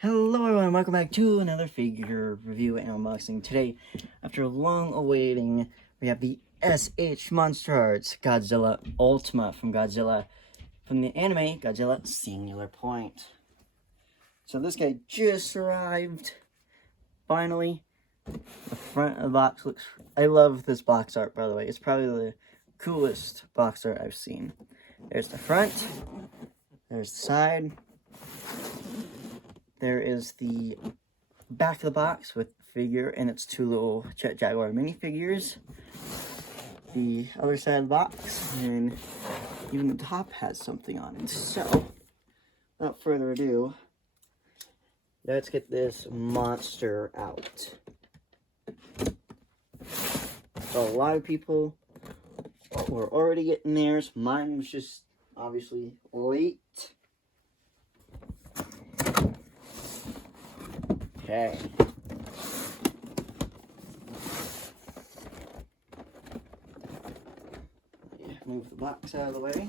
Hello everyone, welcome back to another figure review and unboxing. Today, after long awaiting, we have the SH Monsterarts Godzilla Ultama from the anime Godzilla Singular Point. So this guy just arrived, finally. The front of the box looks, I love this box art, by the way. It's probably the coolest box art I've seen. There's the front, there's the side. There is the back of the box with the figure and its two little Jaguar minifigures. The other side of the box, and even the top has something on it. So, without further ado, let's get this monster out. So a lot of people were already getting theirs. Mine was just obviously late. Okay. Move the box out of the way.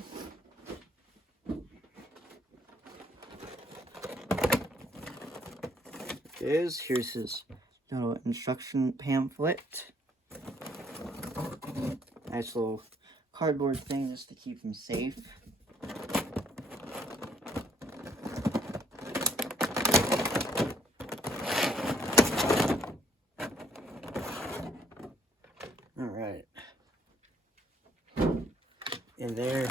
Here's his little instruction pamphlet. Nice little cardboard thing just to keep him safe. Alright. And there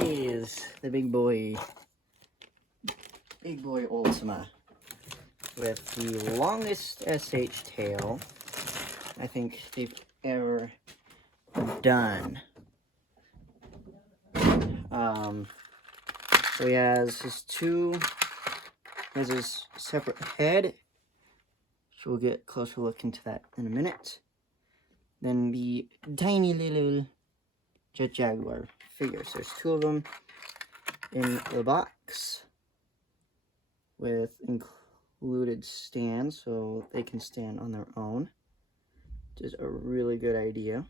he is, the big boy Ultima, with the longest SH tail I think they've ever done. So he has his separate head, so we'll get a closer look into that in a minute. Then the tiny little Jaguar figures. There's two of them in the box with included stands, so they can stand on their own, which is a really good idea.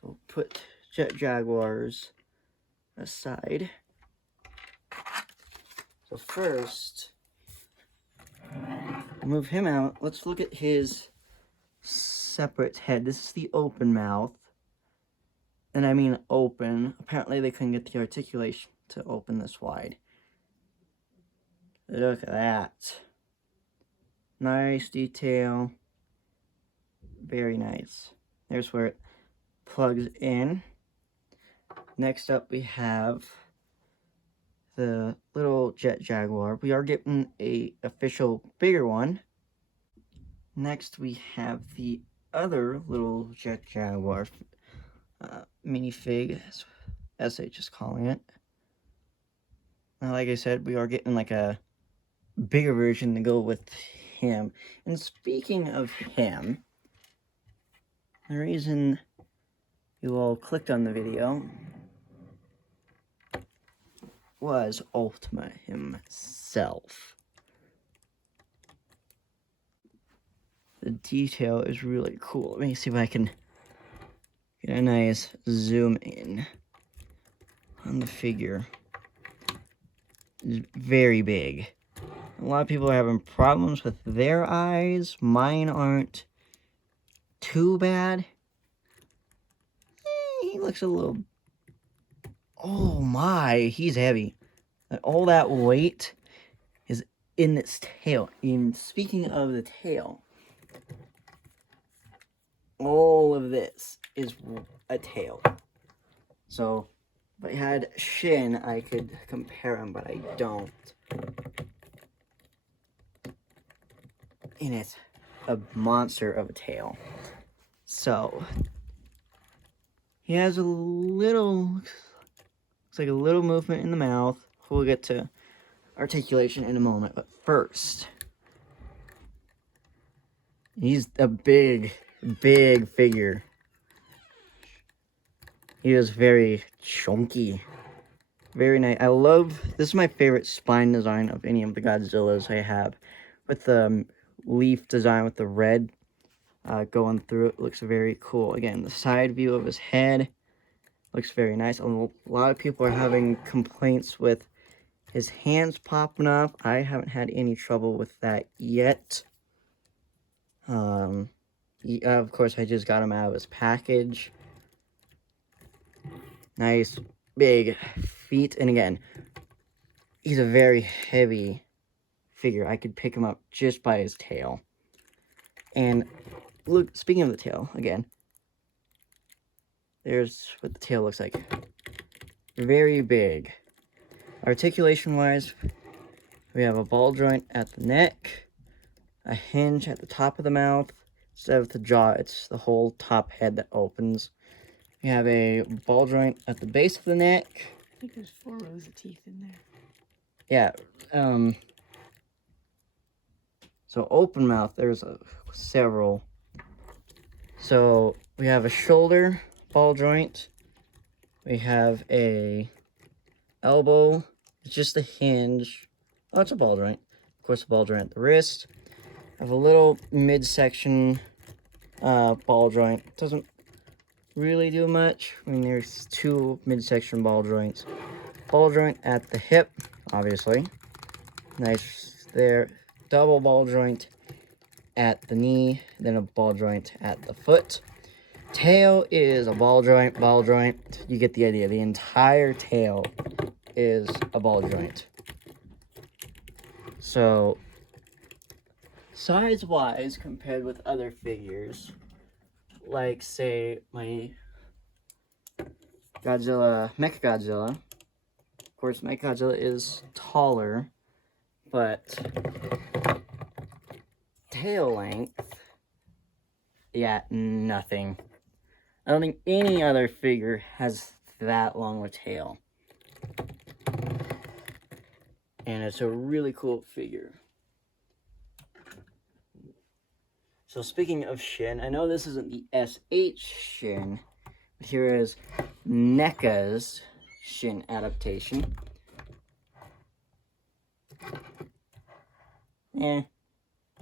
So put Jaguars aside. So first, move him out. Let's look at his separate head. This is the open mouth. And I mean open. Apparently they couldn't get the articulation to open this wide. Look at that. Nice detail. Very nice. There's where it plugs in. Next up we have the little Jaguar. We are getting a official bigger one. Next we have the other little Jaguar minifig, as SH is calling it. Now, like I said, we are getting like a bigger version to go with him. And speaking of him, the reason you all clicked on the video was Ultima himself. The detail is really cool. Let me see if I can get a nice zoom in on the figure. It's very big. A lot of people are having problems with their eyes. Mine aren't too bad. He looks a little... Oh my, he's heavy. All that weight is in this tail. And speaking of the tail, all of this is a tail. So if I had Shin, I could compare him, but I don't. And it's a monster of a tail. So he has a little, looks like a little movement in the mouth. We'll get to articulation in a moment, but first, he's a big figure. He is very chunky. Very nice. I love, this is my favorite spine design of any of the Godzillas I have. With the leaf design with the red going through it. Looks very cool. Again, the side view of his head looks very nice. A lot of people are having complaints with His hand's popping off. I haven't had any trouble with that yet. Of course, I just got him out of his package. Nice big feet. And again, he's a very heavy figure. I could pick him up just by his tail. And look, speaking of the tail, again, there's what the tail looks like. Very big. Articulation-wise, we have a ball joint at the neck, a hinge at the top of the mouth. Instead of the jaw, it's the whole top head that opens. We have a ball joint at the base of the neck. I think there's 4 rows of teeth in there. Yeah. So open mouth, there's several. So we have a shoulder ball joint. We have a elbow. It's just a hinge. Oh, it's a ball joint. Of course, a ball joint at the wrist. I have a little midsection ball joint. Doesn't really do much. I mean, there's 2 midsection ball joints. Ball joint at the hip, obviously. Nice there. Double ball joint at the knee, then a ball joint at the foot. Tail is a ball joint. You get the idea. The entire tail is a ball joint. So, size-wise, compared with other figures, like, say, my Mechagodzilla. Of course, Mechagodzilla is taller, but tail length, yeah, nothing. I don't think any other figure has that long of a tail. And it's a really cool figure. So speaking of Shin, I know this isn't the SH Shin, but here is NECA's Shin adaptation. Yeah,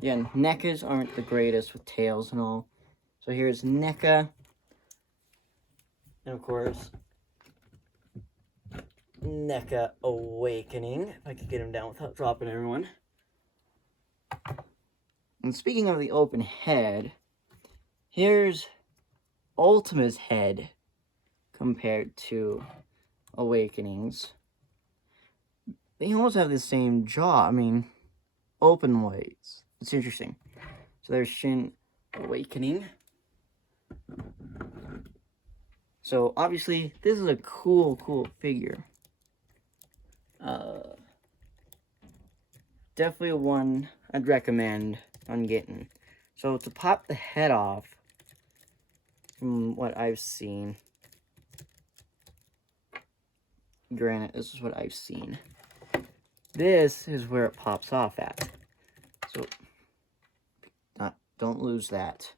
NECAs aren't the greatest with tails and all. So here's NECA. And of course, NECA Awakening. If I could get him down without dropping everyone. And speaking of the open head, here's Ultima's head compared to Awakening's. They almost have the same jaw. I mean, open ways. It's interesting. So there's Shin Awakening. So obviously, this is a cool figure. Definitely one I'd recommend on getting. So to pop the head off, from what I've seen, granted, this is what I've seen. This is where it pops off at. So don't lose that.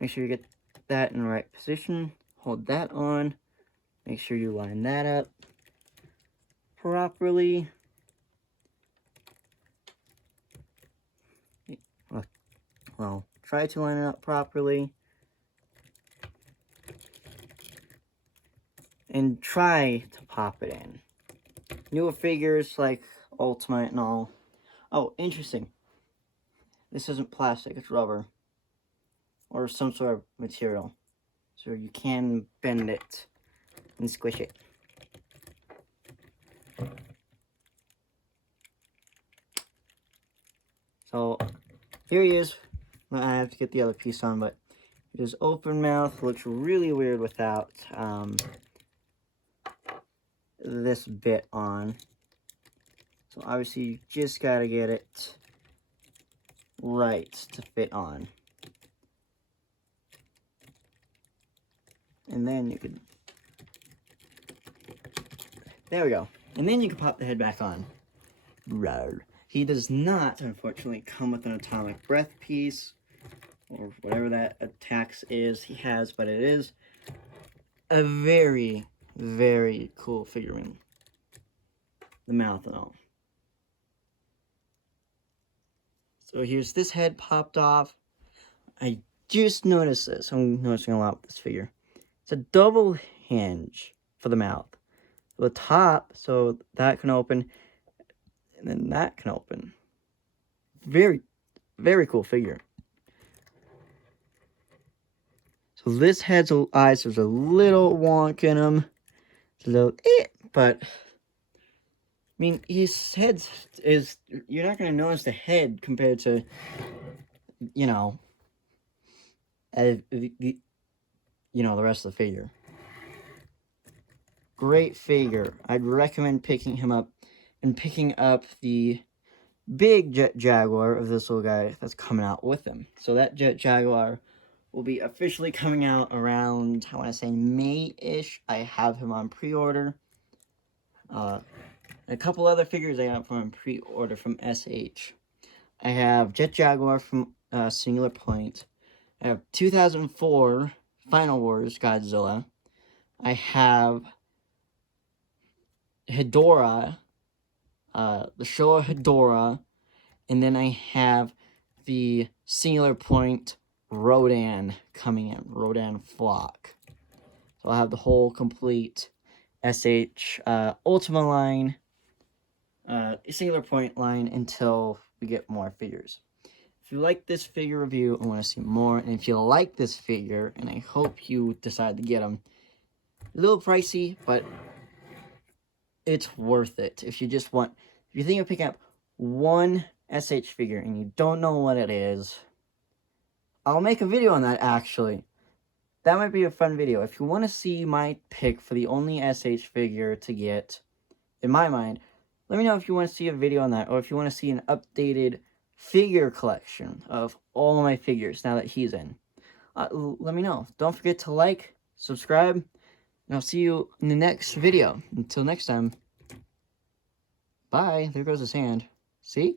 Make sure you get that in the right position. Hold that on. Make sure you line that up properly. Well, try to line it up properly. And try to pop it in. Newer figures like Ultimate and all. Oh, interesting. This isn't plastic, it's rubber. Or some sort of material. So you can bend it and squish it. So, here he is. I have to get the other piece on, but his open mouth looks really weird without this bit on. So obviously you just gotta get it right to fit on. And then you could, there we go. And then you can pop the head back on. Rawr. He does not, unfortunately, come with an atomic breath piece, or whatever that attacks is he has, but it is a very, very cool figurine. The mouth and all. So here's this head popped off. I just noticed this. I'm noticing a lot with this figure. It's a double hinge for the mouth. the top, so that can open, and then that can open. Very, very cool figure. So this head's eyes, there's a little wonk in them. It's a little, but, I mean, his head is, you're not going to notice the head compared to, you know, the rest of the figure. Great figure. I'd recommend picking him up and picking up the big Jaguar of this little guy that's coming out with him. So that Jaguar will be officially coming out around, I want to say May-ish. I have him on pre-order. A couple other figures I got from pre-order from SH. I have Jaguar from Singular Point. I have 2004 Final Wars Godzilla. I have Hedorah, the Showa Hedorah, and then I have the Singular Point Rodan coming in, Rodan Flock. So I'll have the whole complete SH Ultima line, Singular Point line until we get more figures. If you like this figure review and want to see more, and if you like this figure, and I hope you decide to get them, a little pricey, but it's worth it. If you think of picking up one SH figure and you don't know what it is, I'll make a video on that, actually. That might be a fun video. If you want to see my pick for the only SH figure to get, in my mind, let me know if you want to see a video on that, or if you want to see an updated figure collection of all of my figures now that he's in. Let me know. Don't forget to like, subscribe, and I'll see you in the next video. Until next time, bye. There goes his hand. See?